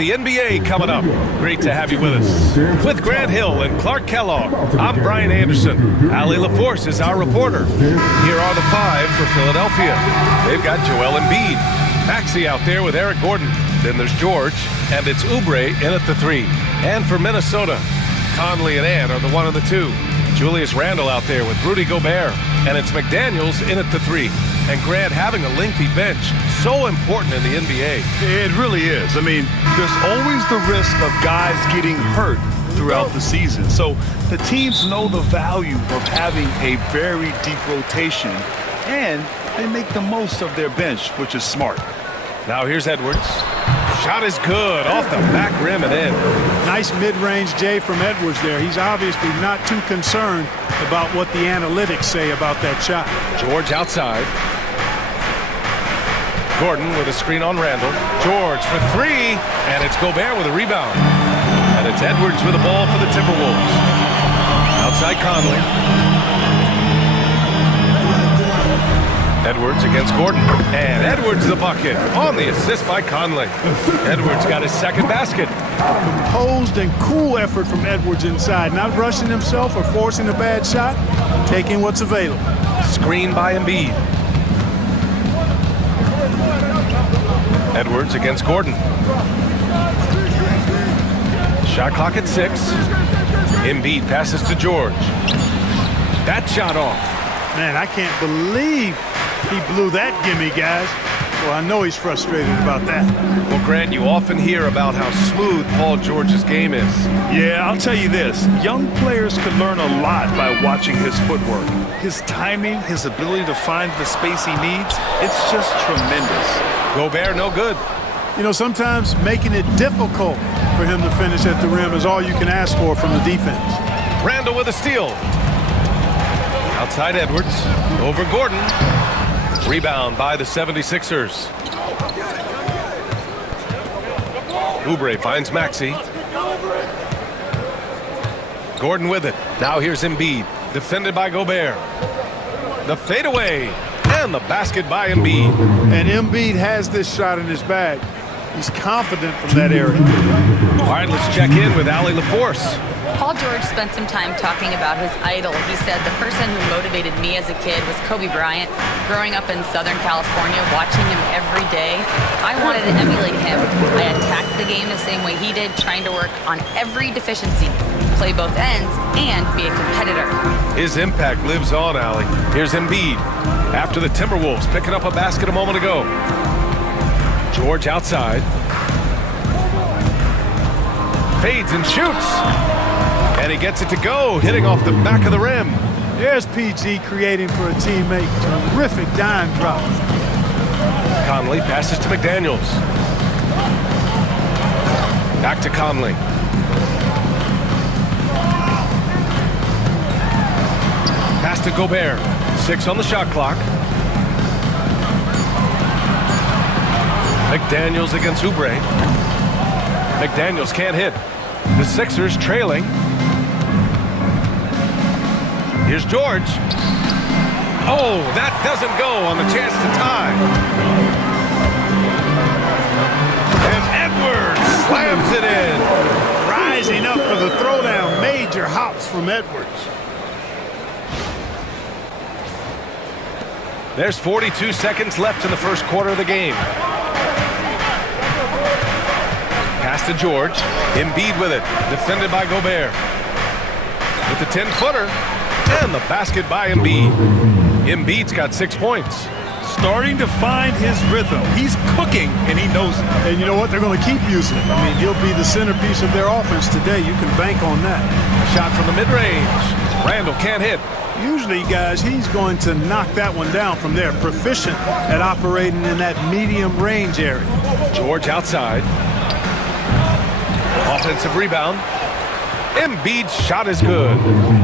the NBA coming up. Great to have you with us. With Grant Hill and Clark Kellogg, I'm Brian Anderson. Ali LaForce is our reporter. Here are the five for Philadelphia. They've got Joel Embiid. Maxey out there with Eric Gordon. Then there's George, and it's Oubre in at the 3. And for Minnesota, Conley and Ant are the 1 and the 2. Julius Randle out there with Rudy Gobert. And it's McDaniels in at the 3. And Grant, having a lengthy bench, so important in the NBA. It really is. I mean, there's always the risk of guys getting hurt throughout the season. So the teams know the value of having a very deep rotation, and they make the most of their bench, which is smart. Now here's Edwards. Shot is good, off the back rim and in. Nice mid-range J from Edwards there. He's obviously not too concerned about what the analytics say about that shot. George outside. Gordon with a screen on Randle. George for 3, and it's Gobert with a rebound. And it's Edwards with the ball for the Timberwolves. Outside Conley. Edwards against Gordon. And Edwards the bucket on the assist by Conley. Edwards got his second basket. Composed and cool effort from Edwards inside. Not rushing himself or forcing a bad shot. Taking what's available. Screen by Embiid. Edwards against Gordon. Shot clock at 6. Embiid passes to George. That shot off. Man, I can't believe he blew that gimme, guys. Well, I know he's frustrated about that. Well, Grant, you often hear about how smooth Paul George's game is. Yeah, I'll tell you this. Young players could learn a lot by watching his footwork. His timing, his ability to find the space he needs, it's just tremendous. Gobert no good. You know, sometimes making it difficult for him to finish at the rim is all you can ask for from the defense. Randle with a steal. Outside Edwards. Over Gordon. Rebound by the 76ers. Oubre finds Maxey. Gordon with it. Now here's Embiid. Defended by Gobert. The fadeaway. And the basket by Embiid. And Embiid has this shot in his bag. He's confident from that area. All right, let's check in with Ali LaForce. Paul George spent some time talking about his idol. He said, the person who motivated me as a kid was Kobe Bryant. Growing up in Southern California, watching him every day, I wanted to emulate him. I attacked the game the same way he did, trying to work on every deficiency, play both ends, and be a competitor. His impact lives on, Ali. Here's Embiid. After the Timberwolves picking up a basket a moment ago. George outside. Fades and shoots. And he gets it to go, hitting off the back of the rim. There's PG creating for a teammate. Terrific dime drop. Conley passes to McDaniels. Back to Conley. Pass to Gobert. 6 on the shot clock. McDaniels against Oubre. McDaniels can't hit. The Sixers trailing. Here's George. Oh, that doesn't go on the chance to tie. And Edwards slams it in. Rising up for the throwdown. Major hops from Edwards. There's 42 seconds left in the first quarter of the game. Pass to George. Embiid with it. Defended by Gobert. With the 10-footer. And the basket by Embiid. Embiid's got 6 points. Starting to find his rhythm. He's cooking, and he knows it. And you know what? They're going to keep using him. I mean, he'll be the centerpiece of their offense today. You can bank on that. Shot from the mid-range. Randle can't hit. Usually, guys, he's going to knock that one down from there. Proficient at operating in that medium range area. George outside. Offensive rebound. Embiid's shot is good.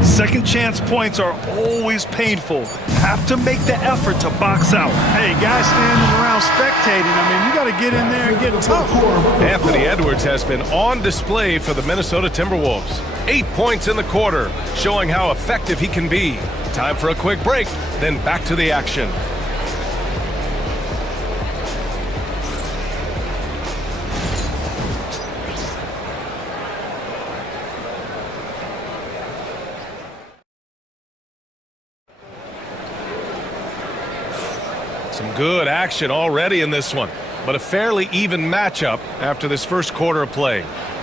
Second chance points are always painful. Have to make the effort to box out. Hey, guys standing around spectating, I mean, you got to get in there and get tough. Anthony Edwards has been on display for the Minnesota Timberwolves. 8 points in the quarter, showing how effective he can be. Time for a quick break, then back to the action. Some good action already in this one, but a fairly even matchup after this first quarter of play.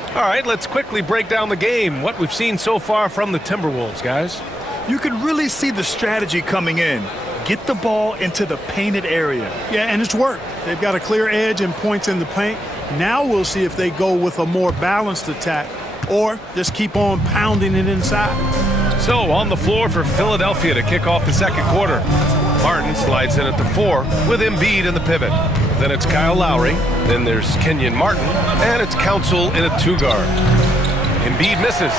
All right, let's quickly break down the game, what we've seen so far from the Timberwolves, guys. You can really see the strategy coming in. Get the ball into the painted area. Yeah, and it's worked. They've got a clear edge and points in the paint. Now we'll see if they go with a more balanced attack or just keep on pounding it inside. So on the floor for Philadelphia to kick off the second quarter. Martin slides in at the 4 with Embiid in the pivot. Then it's Kyle Lowry. Then there's Kenyon Martin. And it's Council in a 2-guard. Embiid misses.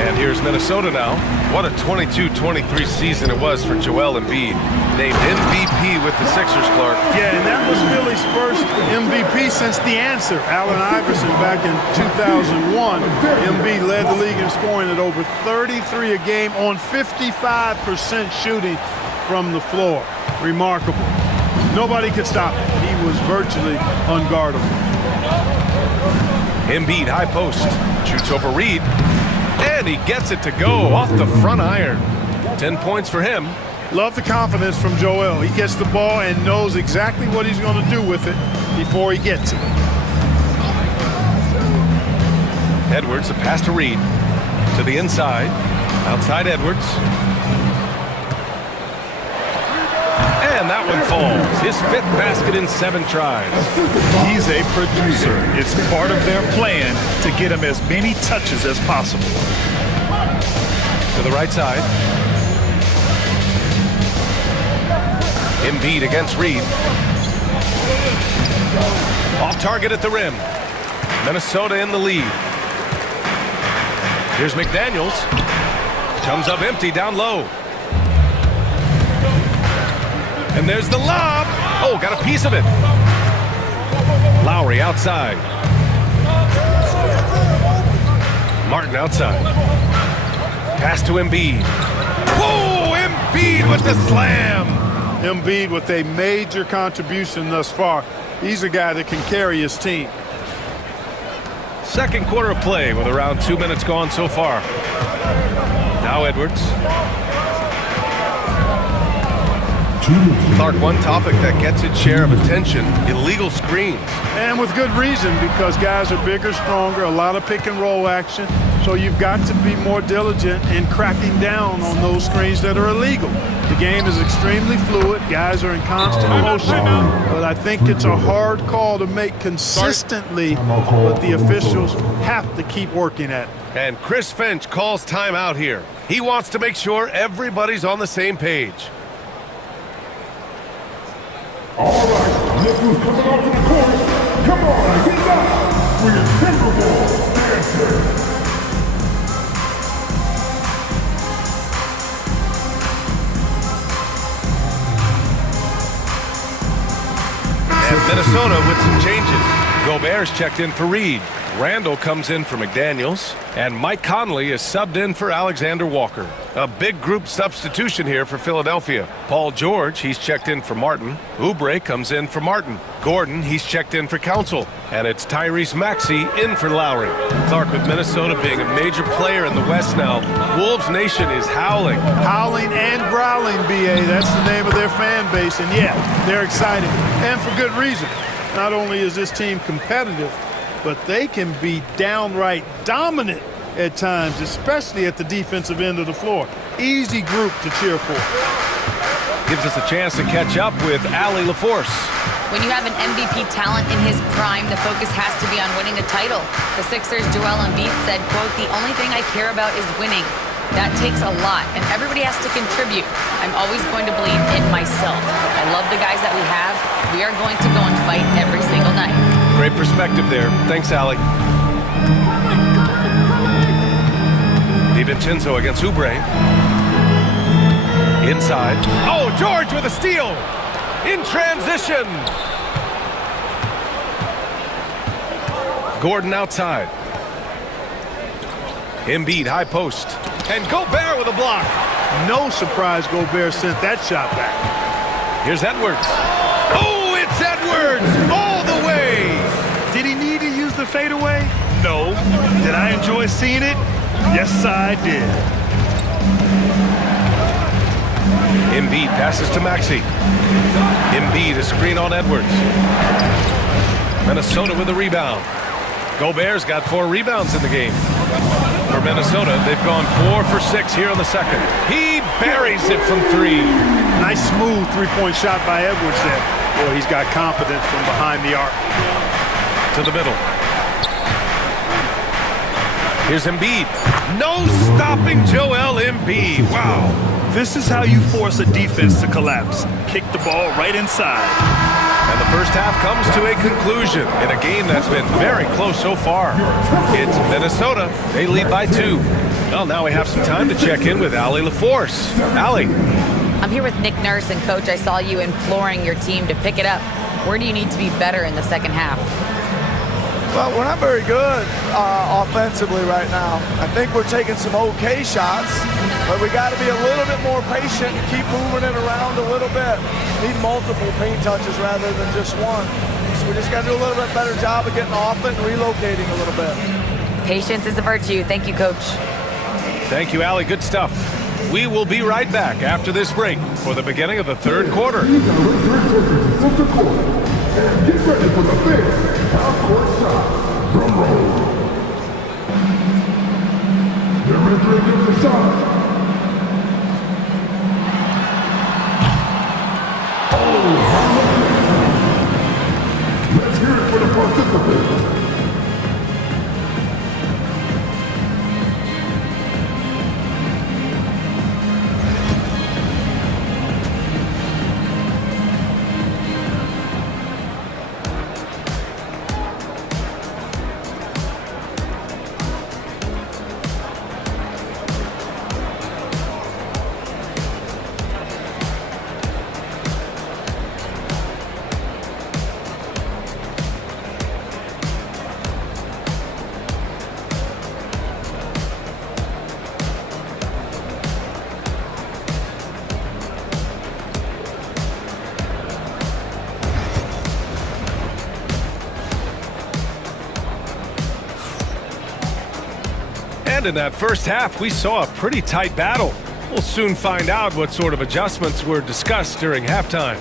And here's Minnesota now. What a 22-23 season it was for Joel Embiid. Named MVP with the Sixers, Clark. Yeah, and that was Philly's first MVP since the answer. Allen Iverson back in 2001. Embiid led the league in scoring at over 33 a game on 55% shooting from the floor. Remarkable. Nobody could stop him. He was virtually unguardable. Embiid high post. Shoots over Reed. And he gets it to go off the front iron. 10 points for him. Love the confidence from Joel. He gets the ball and knows exactly what he's going to do with it before he gets it. Edwards, a pass to Reed. To the inside. Outside Edwards. And that one falls. His 5th basket in 7 tries. He's a producer. It's part of their plan to get him as many touches as possible. To the right side. Embiid against Reed. Off target at the rim. Minnesota in the lead. Here's McDaniels. Comes up empty down low. And there's the lob. Oh, got a piece of it. Lowry outside. Martin outside. Pass to Embiid. Whoa, Embiid with the slam. Embiid with a major contribution thus far. He's a guy that can carry his team. Second quarter of play with around 2 minutes gone so far. Now Edwards. Clark, one topic that gets its share of attention, illegal screens. And with good reason, because guys are bigger, stronger, a lot of pick and roll action. So you've got to be more diligent in cracking down on those screens that are illegal. The game is extremely fluid. Guys are in constant motion. But I think it's a hard call to make consistently, but the officials have to keep working at it. And Chris Finch calls timeout here. He wants to make sure everybody's on the same page. All right, look who's coming out to the court. Come on, get up. We're your Timberwolves dancers. And Minnesota with some changes. Gobert's checked in for Reed. Randall comes in for McDaniels. And Mike Conley is subbed in for Alexander Walker. A big group substitution here for Philadelphia. Paul George, he's checked in for Martin. Oubre comes in for Martin. Gordon, he's checked in for Council. And it's Tyrese Maxey in for Lowry. Clark, with Minnesota being a major player in the West now, Wolves Nation is howling. Howling and growling, B.A. That's the name of their fan base. And yeah, they're excited. And for good reason. Not only is this team competitive, but they can be downright dominant at times, especially at the defensive end of the floor. Easy group to cheer for. Gives us a chance to catch up with Allie LaForce. When you have an MVP talent in his prime, the focus has to be on winning a title. The Sixers' Joel Embiid said, quote, "The only thing I care about is winning. That takes a lot, and everybody has to contribute. I'm always going to believe in myself. I love the guys that we have. We are going to go and fight every single night." Great perspective there. Thanks, Allie. DiVincenzo against Oubre. Inside. Oh, George with a steal. In transition. Gordon outside. Embiid high post. And Gobert with a block. No surprise Gobert sent that shot back. Here's Edwards. Oh, it's Edwards all the way. Did he need to use the fadeaway? No. Did I enjoy seeing it? Yes, I did. Embiid passes to Maxey. Embiid, a screen on Edwards. Minnesota with a rebound. Gobert's got 4 rebounds in the game. For Minnesota, they've gone 4 for 6 here in the second. He buries it from 3. Nice smooth three-point shot by Edwards there. Boy, he's got confidence from behind the arc. To the middle. Here's Embiid. No stopping Joel Embiid. Wow. This is how you force a defense to collapse. Kick the ball right inside. And the first half comes to a conclusion in a game that's been very close so far. It's Minnesota. They lead by 2. Well, now we have some time to check in with Allie LaForce. Allie. I'm here with Nick Nurse, and Coach, I saw you imploring your team to pick it up. Where do you need to be better in the second half? Well, we're not very good offensively right now. I think we're taking some okay shots, but we got to be a little bit more patient and keep moving it around a little bit. Need multiple paint touches rather than just one. So we just got to do a little bit better job of getting off it and relocating a little bit. Patience is a virtue. Thank you, Coach. Thank you, Allie. Good stuff. We will be right back after this break for the beginning of the third quarter. And get ready for the big half-court shot. Drum roll. They're entering the shot. Oh, let's hear it for the participants. And in that first half, we saw a pretty tight battle. We'll soon find out what sort of adjustments were discussed during halftime.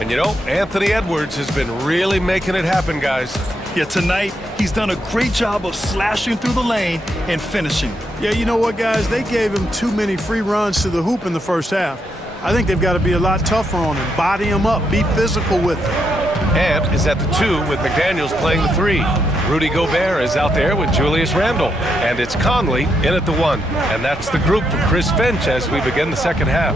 And you know, Anthony Edwards has been really making it happen, guys. Yeah, tonight, he's done a great job of slashing through the lane and finishing. Yeah, you know what, guys? They gave him too many free runs to the hoop in the first half. I think they've got to be a lot tougher on him. Body him up. Be physical with him. Ant is at the 2 with McDaniels playing the 3. Rudy Gobert is out there with Julius Randle. And it's Conley in at the 1. And that's the group for Chris Finch as we begin the second half.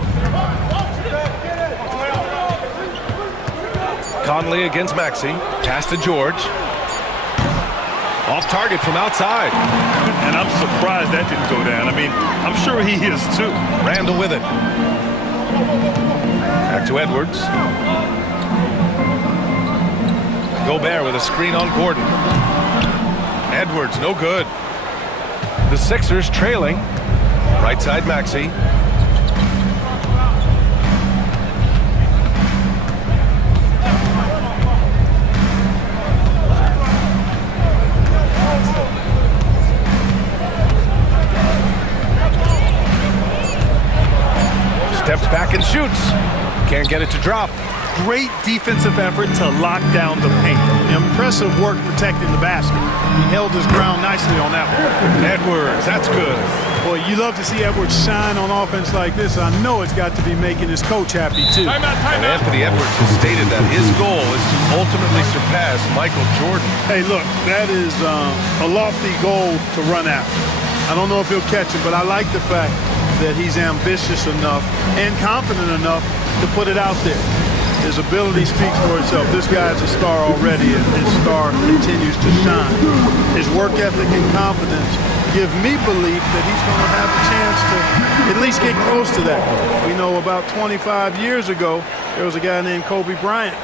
Conley against Maxey. Pass to George. Off target from outside. And I'm surprised that didn't go down. I mean, I'm sure he is too. Randle with it. Back to Edwards. Gobert with a screen on Gordon. Edwards, no good. The Sixers trailing. Right side, Maxey. Steps back and shoots. Can't get it to drop. Great defensive effort to lock down the paint. Impressive work protecting the basket. He held his ground nicely on that one. Edwards, that's good. Boy, you love to see Edwards shine on offense like this. I know it's got to be making his coach happy, too. And Anthony Edwards has stated that his goal is to ultimately surpass Michael Jordan. Hey, look, that is a lofty goal to run after. I don't know if he'll catch it, but I like the fact that he's ambitious enough and confident enough to put it out there. His ability speaks for itself. This guy's a star already, and his star continues to shine. His work ethic and confidence give me belief that he's going to have a chance to at least get close to that. We know about 25 years ago, there was a guy named Kobe Bryant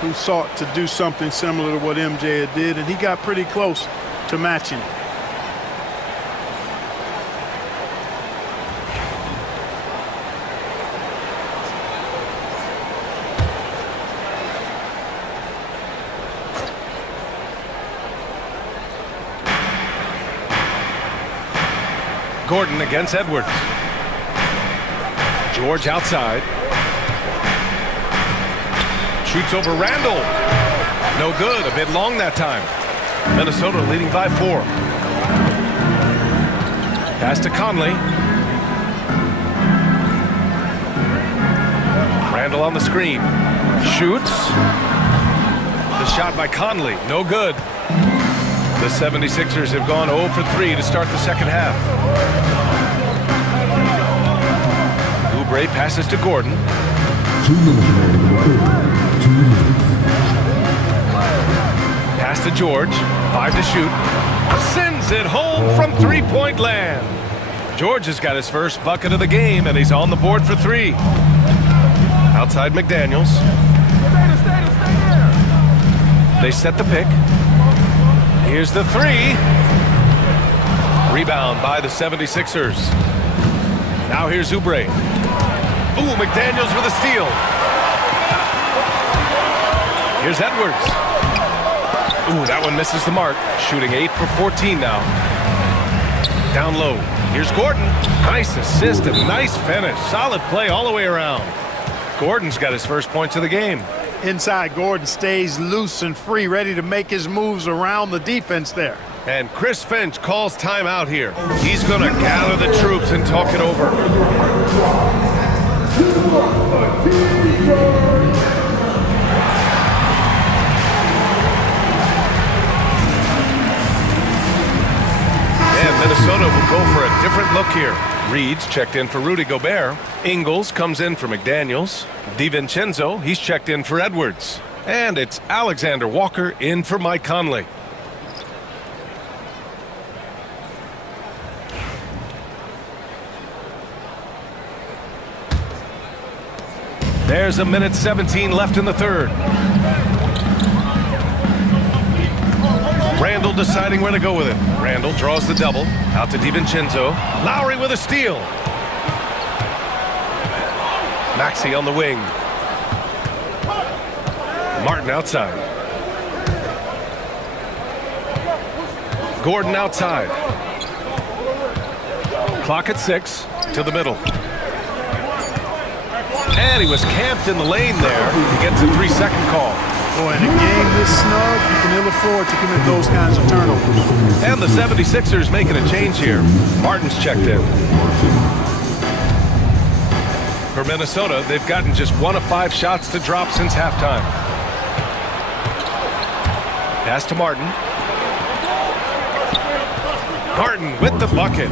who sought to do something similar to what MJ did, and he got pretty close to matching it. Gordon against Edwards. George outside. Shoots over Randall. No good. A bit long that time. Minnesota leading by 4. Pass to Conley. Randall on the screen. Shoots. The shot by Conley. No good. The 76ers have gone 0 for 3 to start the second half. Oubre passes to Gordon. 2 minutes. Pass to George. 5 to shoot. Sends it home from three-point land. George has got his first bucket of the game, and he's on the board for 3. Outside McDaniels. They set the pick. Here's the 3. Rebound by the 76ers. Now here's Oubre. Ooh, McDaniels with a steal. Here's Edwards. Ooh, that one misses the mark. Shooting 8 for 14 now. Down low. Here's Gordon. Nice assist and nice finish. Solid play all the way around. Gordon's got his first points of the game. Inside, Gordon stays loose and free, ready to make his moves around the defense there. And Chris Finch calls timeout here. He's going to gather the troops and talk it over. And Minnesota will go for a different look here. Reed's checked in for Rudy Gobert. Ingles comes in for McDaniels. DiVincenzo, he's checked in for Edwards. And it's Alexander Walker in for Mike Conley. There's 1:17 left in the third. Randall deciding where to go with it. Randall draws the double. Out to DiVincenzo. Lowry with a steal. Maxey on the wing. Martin outside. Gordon outside. Clock at 6 to the middle. And he was camped in the lane there. He gets a 3-second call. Boy, in a game this snug, you can ill afford to commit those kinds of turnovers. And the 76ers making a change here. Martin's checked in. For Minnesota, they've gotten just 1 of 5 shots to drop since halftime. Pass to Martin. Martin with the bucket.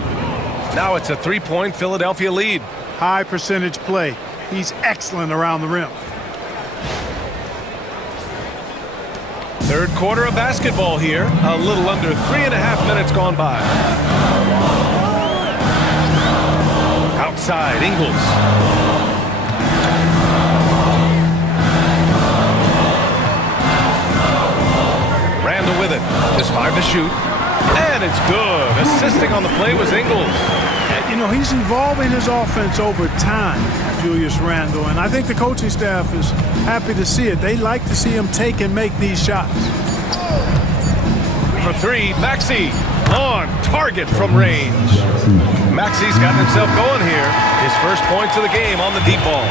Now it's a 3-point Philadelphia lead. High percentage play. He's excellent around the rim. Third quarter of basketball here. A little under 3.5 minutes gone by. Outside, Ingles. Randall with it. Just 5 to shoot. And it's good. Assisting on the play was Ingles. You know, he's evolving his offense over time, Julius Randle, and I think the coaching staff is happy to see it. They like to see him take and make these shots. For 3, Maxey on target from range. Maxey's gotten himself going here. His first points of the game on the deep ball.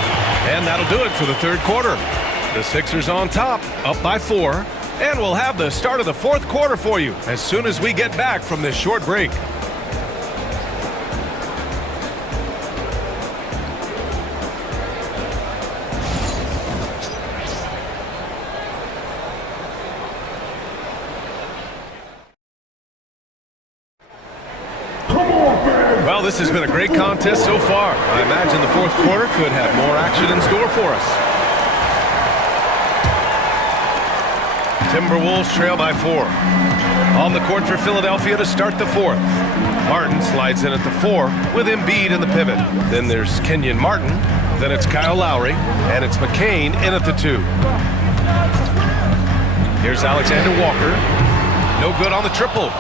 And that'll do it for the third quarter. The Sixers on top, up by 4. And we'll have the start of the fourth quarter for you as soon as we get back from this short break. Well, this has been a great contest so far. I imagine the fourth quarter could have more action in store for us. Timberwolves trail by 4. On the court for Philadelphia to start the fourth. Martin slides in at the 4 with Embiid in the pivot. Then there's Kenyon Martin. Then it's Kyle Lowry. And it's McCain in at the 2. Here's Alexander Walker. No good on the triple.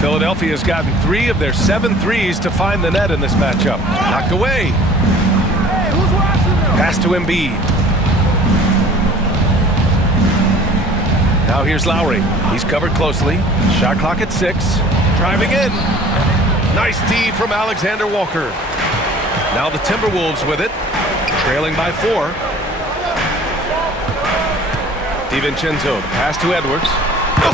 Philadelphia has gotten 3 of their 7 threes to find the net in this matchup. Knocked away. Pass to Embiid. Now here's Lowry. He's covered closely. Shot clock at 6. Driving in. Nice D from Alexander Walker. Now the Timberwolves with it. Trailing by 4. DiVincenzo, pass to Edwards.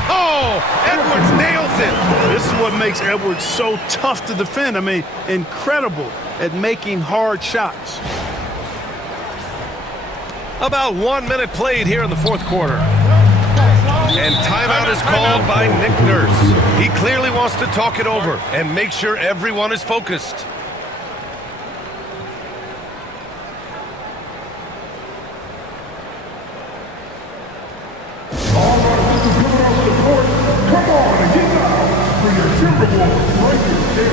Oh, Edwards nails it. This is what makes Edwards so tough to defend. I mean, incredible at making hard shots. About 1 minute played here in the fourth quarter. And timeout is called by Nick Nurse. He clearly wants to talk it over and make sure everyone is focused. All right, this is coming off the court. Come on and get down for your Timberwolves right here.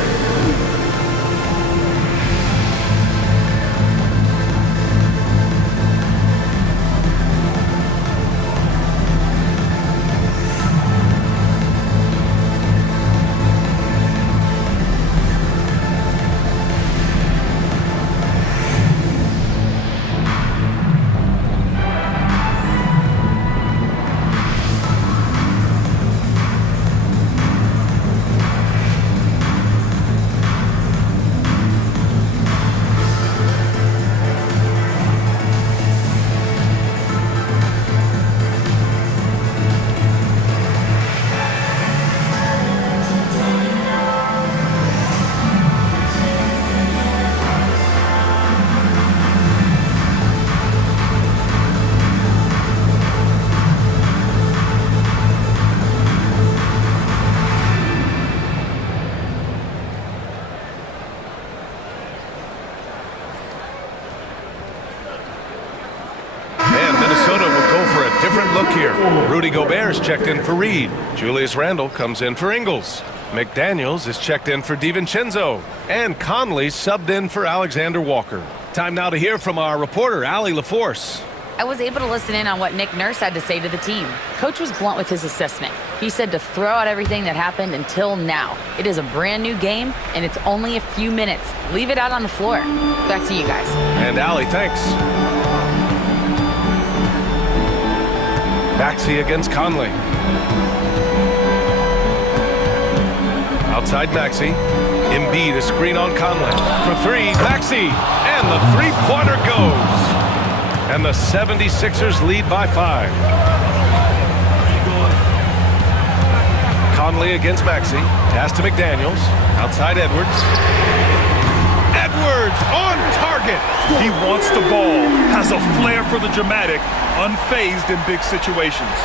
Rudy Gobert is checked in for Reed. Julius Randle comes in for Ingles. McDaniels is checked in for DiVincenzo. And Conley subbed in for Alexander Walker. Time now to hear from our reporter, Allie LaForce. I was able to listen in on what Nick Nurse had to say to the team. Coach was blunt with his assessment. He said to throw out everything that happened until now. It is a brand new game, and it's only a few minutes. Leave it out on the floor. Back to you guys. And Allie, thanks. Maxey against Conley. Outside Maxey. Embiid a screen on Conley. For three, Maxey. And the three-pointer goes. And the 76ers lead by 5. Conley against Maxey. Pass to McDaniels. Outside Edwards. Edwards on target. He wants the ball, has a flair for the dramatic, unfazed in big situations.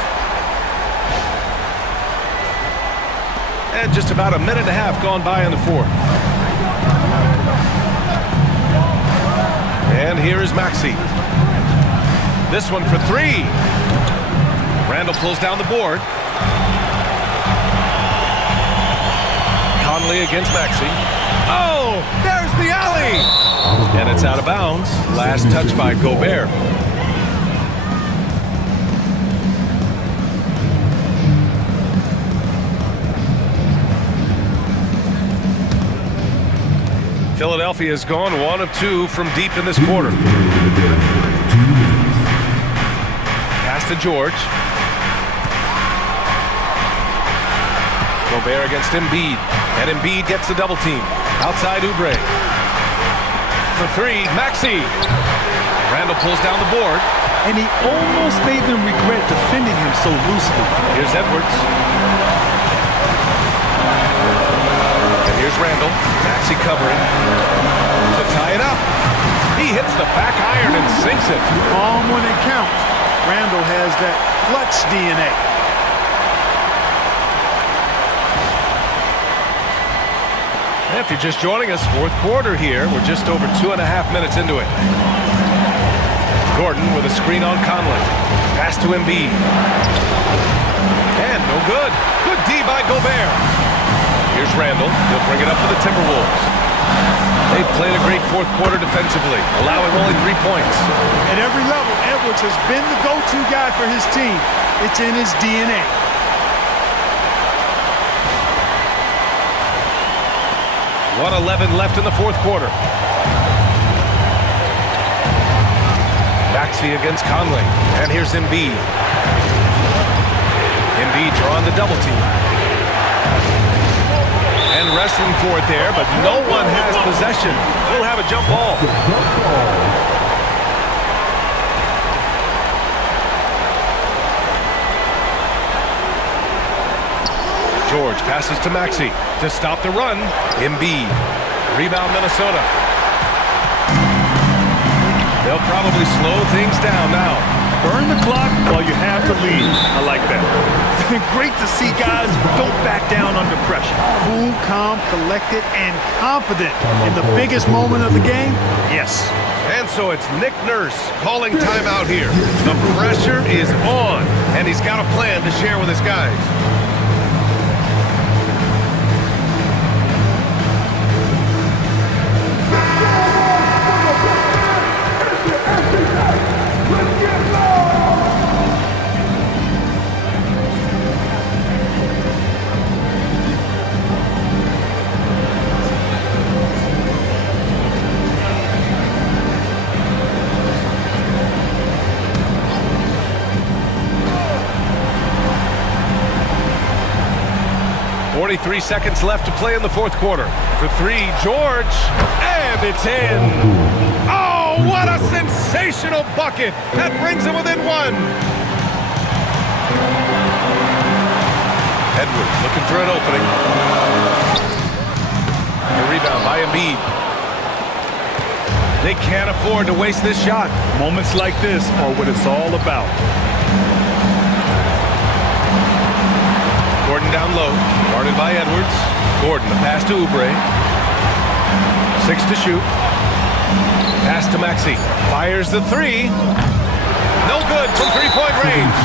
And just about a minute and a half gone by in the fourth. And here is Maxey. This one for three. Randle pulls down the board. Conley against Maxey. Oh, there's the alley. And it's out of bounds. Last touch by Gobert. Philadelphia has gone 1 of 2 from deep in this quarter. Pass to George. Gobert against Embiid. And Embiid gets the double team. Outside Oubre. For three, Maxey. Randle pulls down the board. And he almost made them regret defending him so loosely. Here's Edwards. And here's Randle. Maxey covering. To tie it up. He hits the back iron and sinks it. Calm when it counts. Randle has that clutch DNA. If you're just joining us, fourth quarter here. We're just over 2.5 minutes into it. Gordon with a screen on Conley. Pass to Embiid. And no good. Good D by Gobert. Here's Randle. He'll bring it up for the Timberwolves. They played a great fourth quarter defensively, allowing only 3 points. At every level, Edwards has been the go-to guy for his team. It's in his DNA. .11 left in the fourth quarter. Maxey against Conley. And here's Embiid. Embiid drawing the double team. And wrestling for it there, but no one has possession. We'll have a jump ball. George passes to Maxey to stop the run. Embiid. Rebound Minnesota. They'll probably slow things down now. Burn the clock while you have the lead. I like that. Great to see guys don't back down under pressure. Cool, calm, collected, and confident in the biggest moment of the game. Yes. And so it's Nick Nurse calling timeout here. The pressure is on, and he's got a plan to share with his guys. Let's get loud! 43 seconds left to play in the fourth quarter. For three, George, and it's in. Oh, what a sensational bucket. That brings him within one. Edwards looking for an opening. The rebound by Embiid. They can't afford to waste this shot. Moments like this are what it's all about. Gordon down low, guarded by Edwards. Gordon, the pass to Oubre. 6 to shoot. Pass to Maxey. Fires the three. No good from three-point range.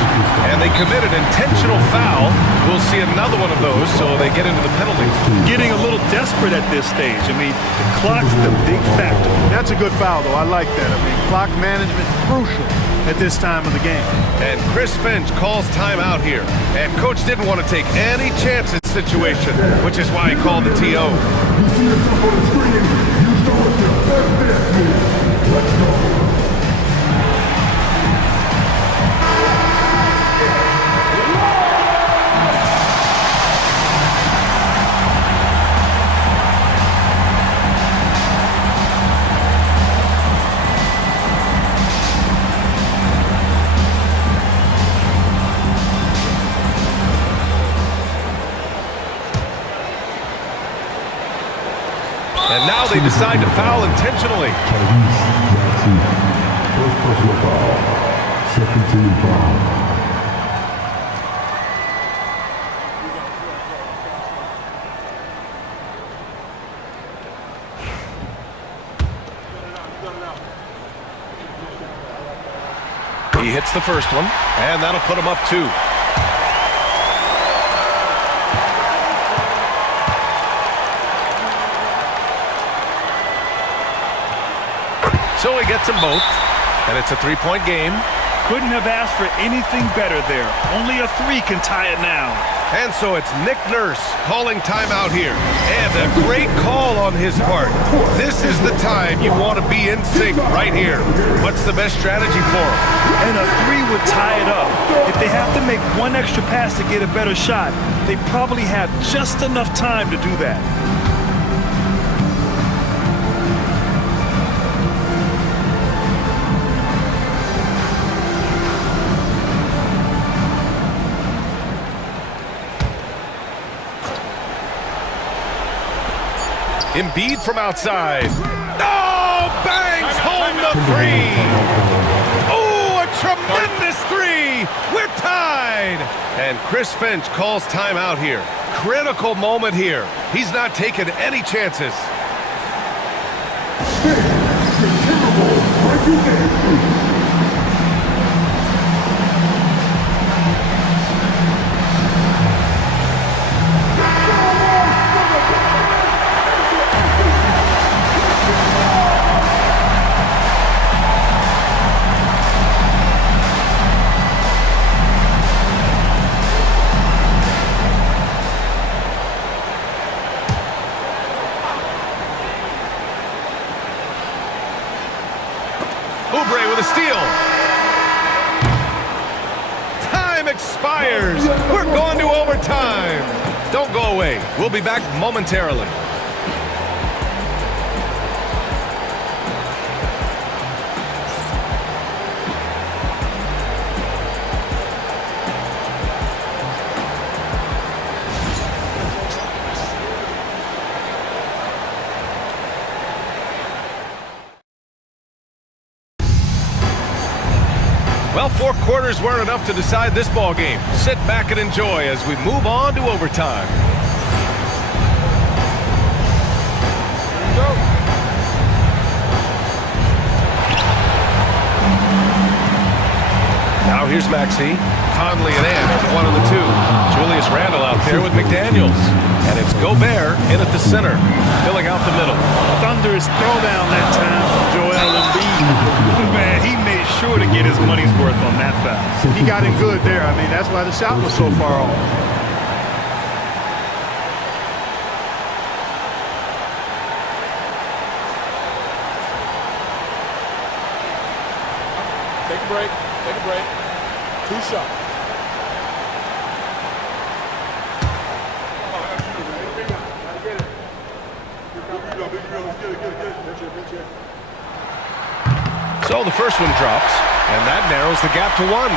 And they committed intentional foul. We'll see another one of those, so they get into the penalties. Getting a little desperate at this stage. I mean, the clock's the big factor. That's a good foul, though. I like that. I mean, clock management crucial at this time of the game. And Chris Finch calls timeout here. And coach didn't want to take any chances situation, which is why he called the TO. You see yourself on the screen, you show us your best dance move. Let's go. And now they decide to foul intentionally. First personal foul. Second team foul. He hits the first one, and that'll put him up 2. So he gets them both, and it's a three-point game. Couldn't have asked for anything better there. Only a 3 can tie it now. And so it's Nick Nurse calling timeout here. And a great call on his part. This is the time you want to be in sync right here. What's the best strategy for him? And a 3 would tie it up. If they have to make one extra pass to get a better shot, they probably have just enough time to do that. Embiid from outside. Oh, bangs home the 3. Oh, a tremendous 3. We're tied. And Chris Finch calls timeout here. Critical moment here. He's not taking any chances. The Timberwolves represent. Oubre with a steal. Time expires. We're going to overtime. Don't go away. We'll be back momentarily. Well, 4 quarters weren't enough to decide this ball game. Sit back and enjoy as we move on to overtime. Now here's Maxey. Conley and Ant, one of the two. Julius Randle out there with McDaniels. And it's Gobert in at the center, filling out the middle. Thunderous throwdown that time from Joel Embiid. Man, he made sure to get his money's worth on that foul. He got him good there. I mean, that's why the shot was so far off. Take a break. Take a break. 2 shots. So the first one drops, and that narrows the gap to 1.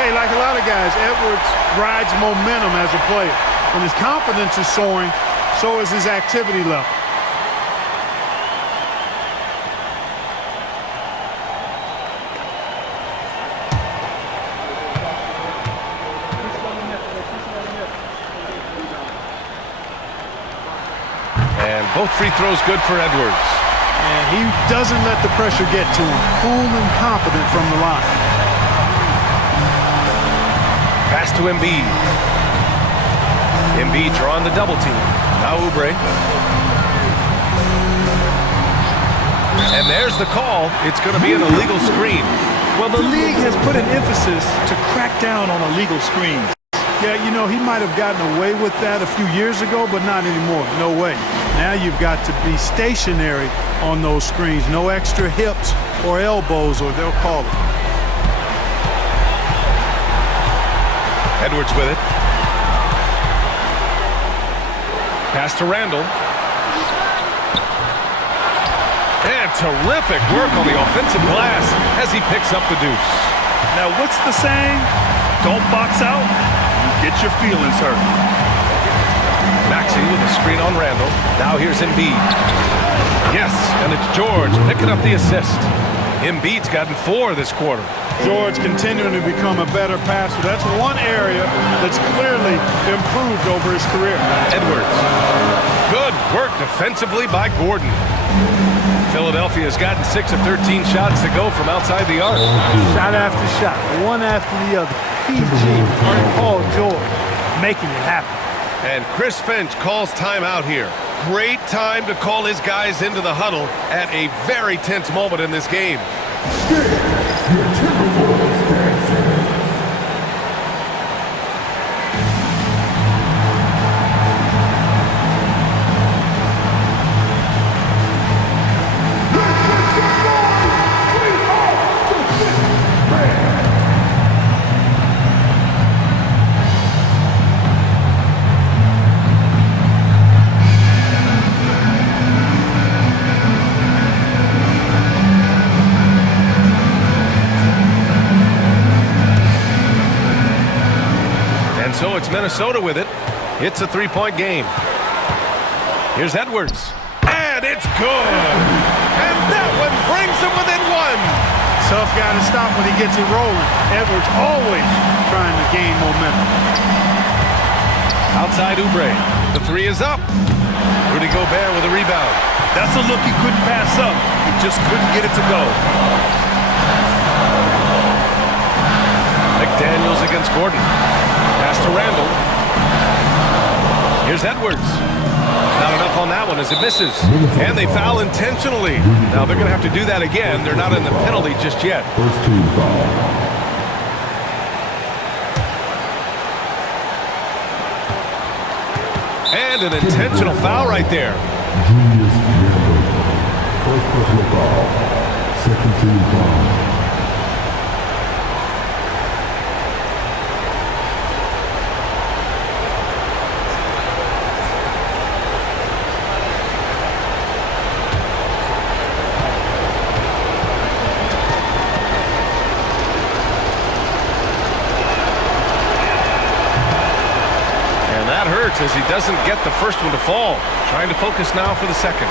Hey, like a lot of guys, Edwards rides momentum as a player. When his confidence is soaring, so is his activity level. And both free throws good for Edwards. And he doesn't let the pressure get to him. Cool and confident from the line. Pass to Embiid. Embiid drawing the double team. Now Oubre. And there's the call. It's going to be an illegal screen. Well, the league has put an emphasis to crack down on illegal screens. Yeah, you know, he might have gotten away with that a few years ago, but not anymore. No way. Now you've got to be stationary on those screens. No extra hips or elbows, or they'll call it. Edwards with it. Pass to Randle. And terrific work on the offensive glass as he picks up the deuce. Now, what's the saying? Don't box out, you get your feelings hurt. Maxey with a screen on Randle. Now here's Embiid. Yes, and it's George picking up the assist. Embiid's gotten 4 this quarter. George continuing to become a better passer. That's one area that's clearly improved over his career. Edwards. Good work defensively by Gordon. Philadelphia's gotten 6 of 13 shots to go from outside the arc. Shot after shot, one after the other. PG and Paul George making it happen. And Chris Finch calls timeout here. Great time to call his guys into the huddle at a very tense moment in this game. Your Timberwolves dancing. So it's Minnesota with it. It's a 3-point game. Here's Edwards. And it's good. And that one brings them within 1. Tough guy to stop when he gets it rolling. Edwards always trying to gain momentum. Outside Oubre. The 3 is up. Rudy Gobert with a rebound. That's a look he couldn't pass up. He just couldn't get it to go. McDaniels against Gordon. Pass to Randle. Here's Edwards. Not enough on that one as it misses. And they foul intentionally. Now they're going to have to do that again. They're not in the penalty just yet. First team foul. And an intentional foul right there. Julius Randle. First personal foul. Second team foul. As he doesn't get the first one to fall. Trying to focus now for the second.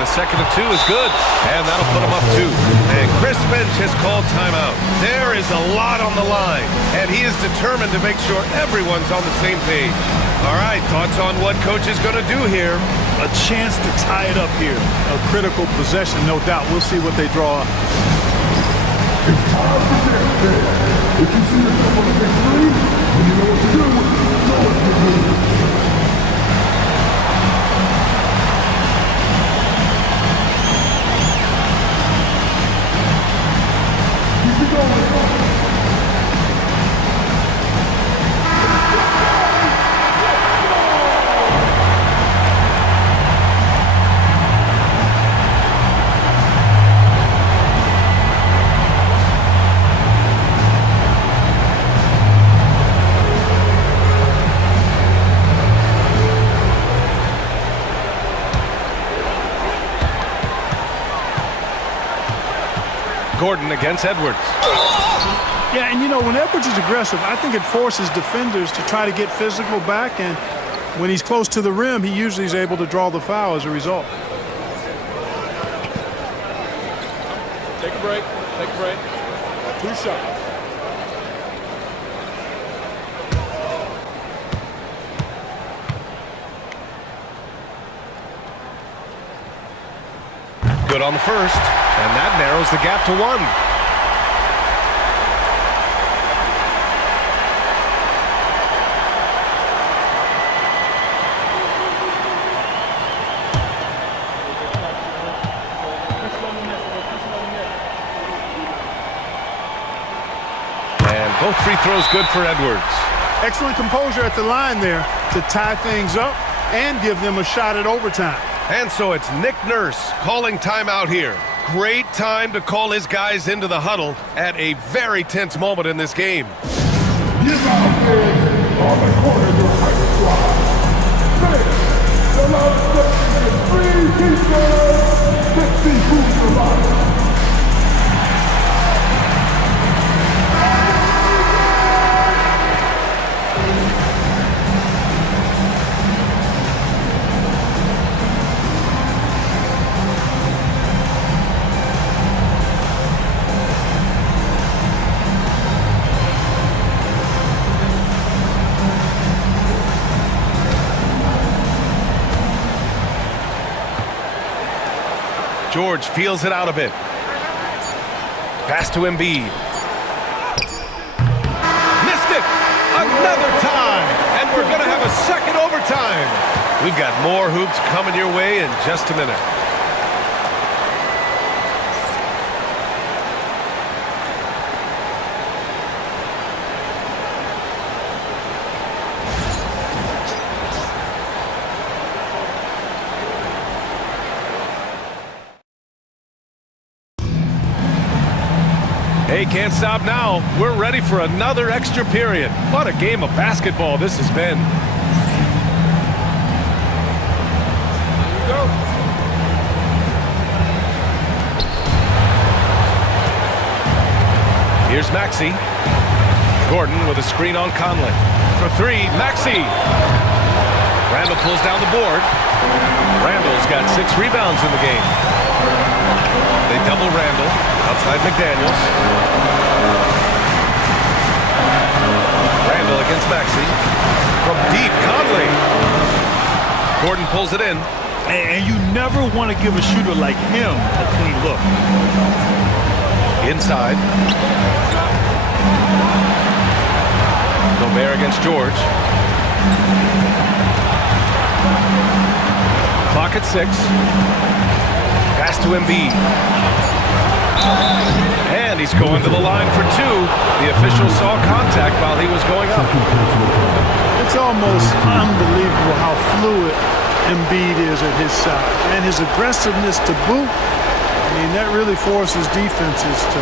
and a second of 2 is good. And that'll put him up 2. And Chris Finch has called timeout. There is a lot on the line, and he is determined to make sure everyone's on the same page. All right, thoughts on what coach is going to do here? A chance to tie it up here. A critical possession, no doubt. We'll see what they draw up. It's time for dance day. If you see yourself on the big screen, then you know what to do. George can move. Keep it going. Gordon against Edwards. Yeah, and you know, when Edwards is aggressive, I think it forces defenders to try to get physical back, and when he's close to the rim, he usually is able to draw the foul as a result. Take a break. Take a break. 2 shots. Good on the first, and that narrows the gap to 1. And both free throws good for Edwards. Excellent composure at the line there to tie things up and give them a shot at overtime. And so it's Nick Nurse calling timeout here. Great time to call his guys into the huddle at a very tense moment in this game. Give out fans on the corner your hyper squad. Fans, the loudest section is free t-shirts. Let's see who survives. George feels it out a bit. Pass to Embiid. Missed it! Another time! And we're going to have a second overtime. We've got more hoops coming your way in just a minute. Hey, can't stop now. We're ready for another extra period. What a game of basketball this has been. Here we go. Here's Maxey. Gordon with a screen on Conley. For 3, Maxey. Randall pulls down the board. Randall's got 6 rebounds in the game. They double Randall outside McDaniels. Randall against Maxey. From deep, Conley. Gordon pulls it in. And you never want to give a shooter like him a clean look. Inside. Gobert against George. Clock at 6. Pass to Embiid. And he's going to the line for 2. The official saw contact while he was going up. It's almost unbelievable how fluid Embiid is at his side. And his aggressiveness to boot, I mean, that really forces defenses to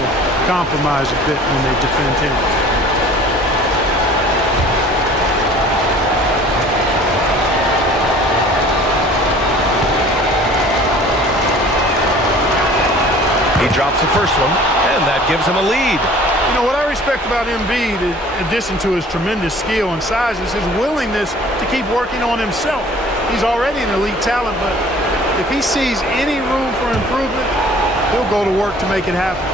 compromise a bit when they defend him. He drops the first one, and that gives him a lead. You know, what I respect about Embiid, in addition to his tremendous skill and size, is his willingness to keep working on himself. He's already an elite talent, but If he sees any room for improvement, he'll go to work to make it happen.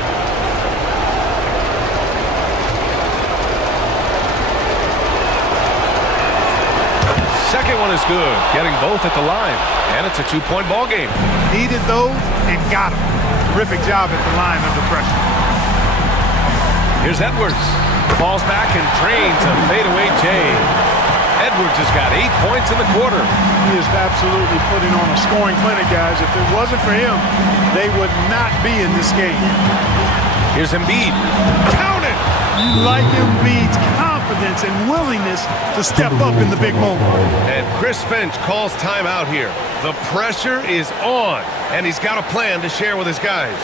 Second one is good, getting both at the line, and it's a two-point ball game. Needed those and got them. Terrific job at the line under pressure. Here's Edwards. Falls back and drains a fadeaway J. Edwards has got 8 points in the quarter. He is absolutely putting on a scoring clinic, guys. If it wasn't for him, they would not be in this game. Here's Embiid. Count it! You like Embiid's confidence and willingness to step up in the big moment. And Chris Finch calls timeout here. The pressure is on, and he's got a plan to share with his guys.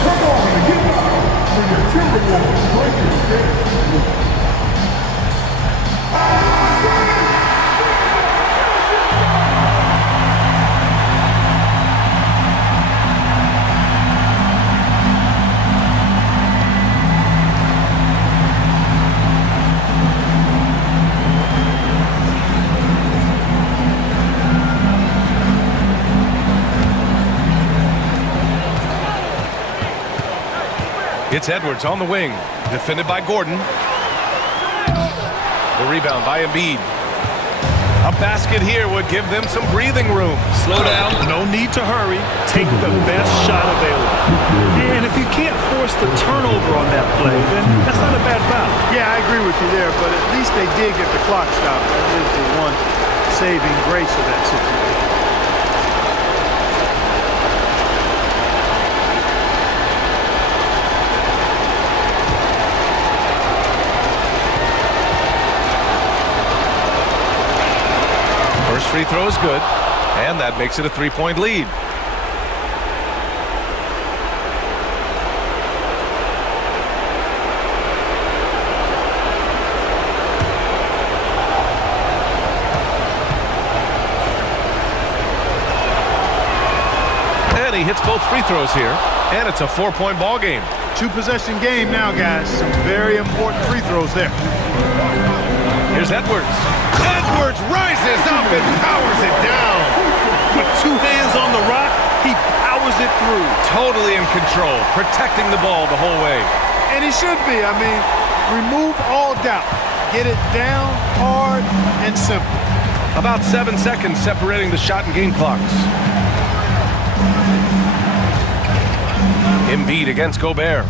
Come on, get out for your Timberwolves breaking game. It's Edwards on the wing, defended by Gordon. The rebound by Embiid. A basket here would give them some breathing room. Slow down, no need to hurry. Take the best shot available. And if you can't force the turnover on that play, then that's not a bad foul. Yeah, I agree with you there, but at least they did get the clock stopped. That is the one saving grace of that situation. First free throw is good, and that makes it a three-point lead. And he hits both free throws here, and it's a four-point ball game. Two-possession game now, guys. Some very important free throws there. Here's Edwards. Edwards rises up and powers it down. With two hands on the rock, he powers it through. Totally in control, protecting the ball the whole way. And he should be. I mean, remove all doubt. Get it down, hard, and simple. About 7 seconds separating the shot and game clocks. Embiid against Gobert.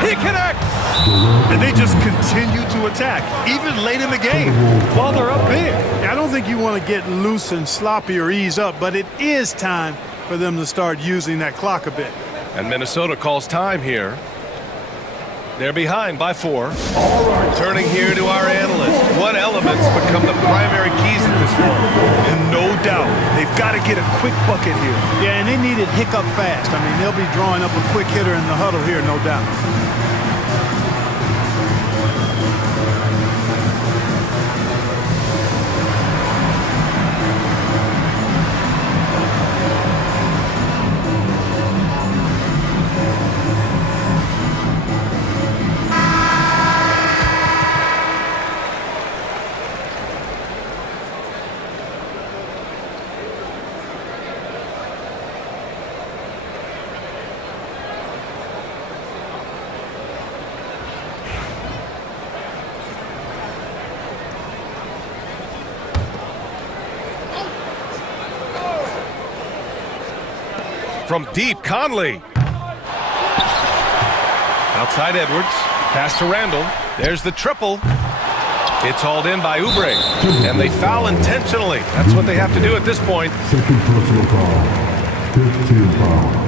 He connects! And they just continue to attack, even late in the game, while they're up big. I don't think you want to get loose and sloppy or ease up, but it is time for them to start using that clock a bit. And Minnesota calls time here. They're behind by 4. Turning here to our analyst. What elements become the primary keys at this point? And no doubt, they've got to get a quick bucket here. Yeah, and they need it hiccup fast. I mean, they'll be drawing up a quick hitter in the huddle here, no doubt. From deep, Conley. Outside Edwards. Pass to Randall. There's the triple. It's hauled in by Oubre. And they foul intentionally. That's what they have to do at this point. Second personal foul. 15 foul.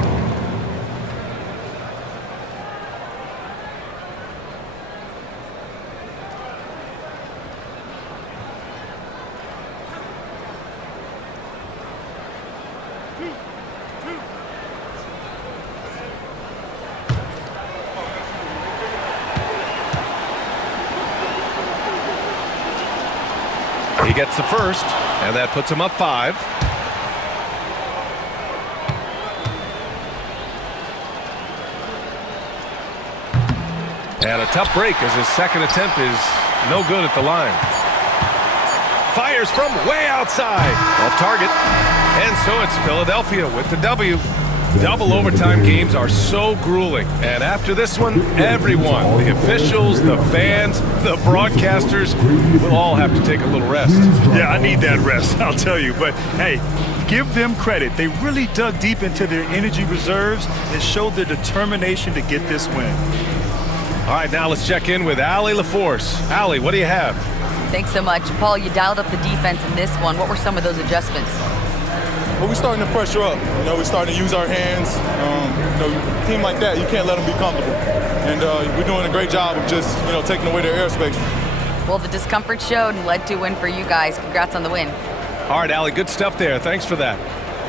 He gets the first, and that puts him up 5. And a tough break as his second attempt is No good at the line. Fires from way outside. Off target. And so it's Philadelphia with the W. Double overtime games are so grueling. And after this one, everyone, the officials, the fans, the broadcasters, will all have to take a little rest. Yeah, I need that rest, I'll tell you. But, hey, give them credit. They really dug deep into their energy reserves and showed their determination to get this win. All right, now let's check in with Allie LaForce. Allie, what do you have? Thanks so much. Paul, you dialed up the defense in this one. What were some of those adjustments? Well, we're starting to pressure up. We're starting to use our hands. A team like that, you can't let them be comfortable. And we're doing a great job of just, taking away their airspace. Well, the discomfort showed and led to a win for you guys. Congrats on the win. All right, Allie, good stuff there. Thanks for that.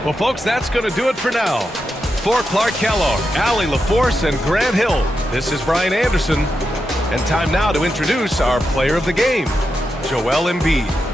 Well, folks, that's going to do it for now. For Clark Kellogg, Allie LaForce, and Grant Hill, this is Brian Anderson. And time now to introduce our player of the game, Joel Embiid.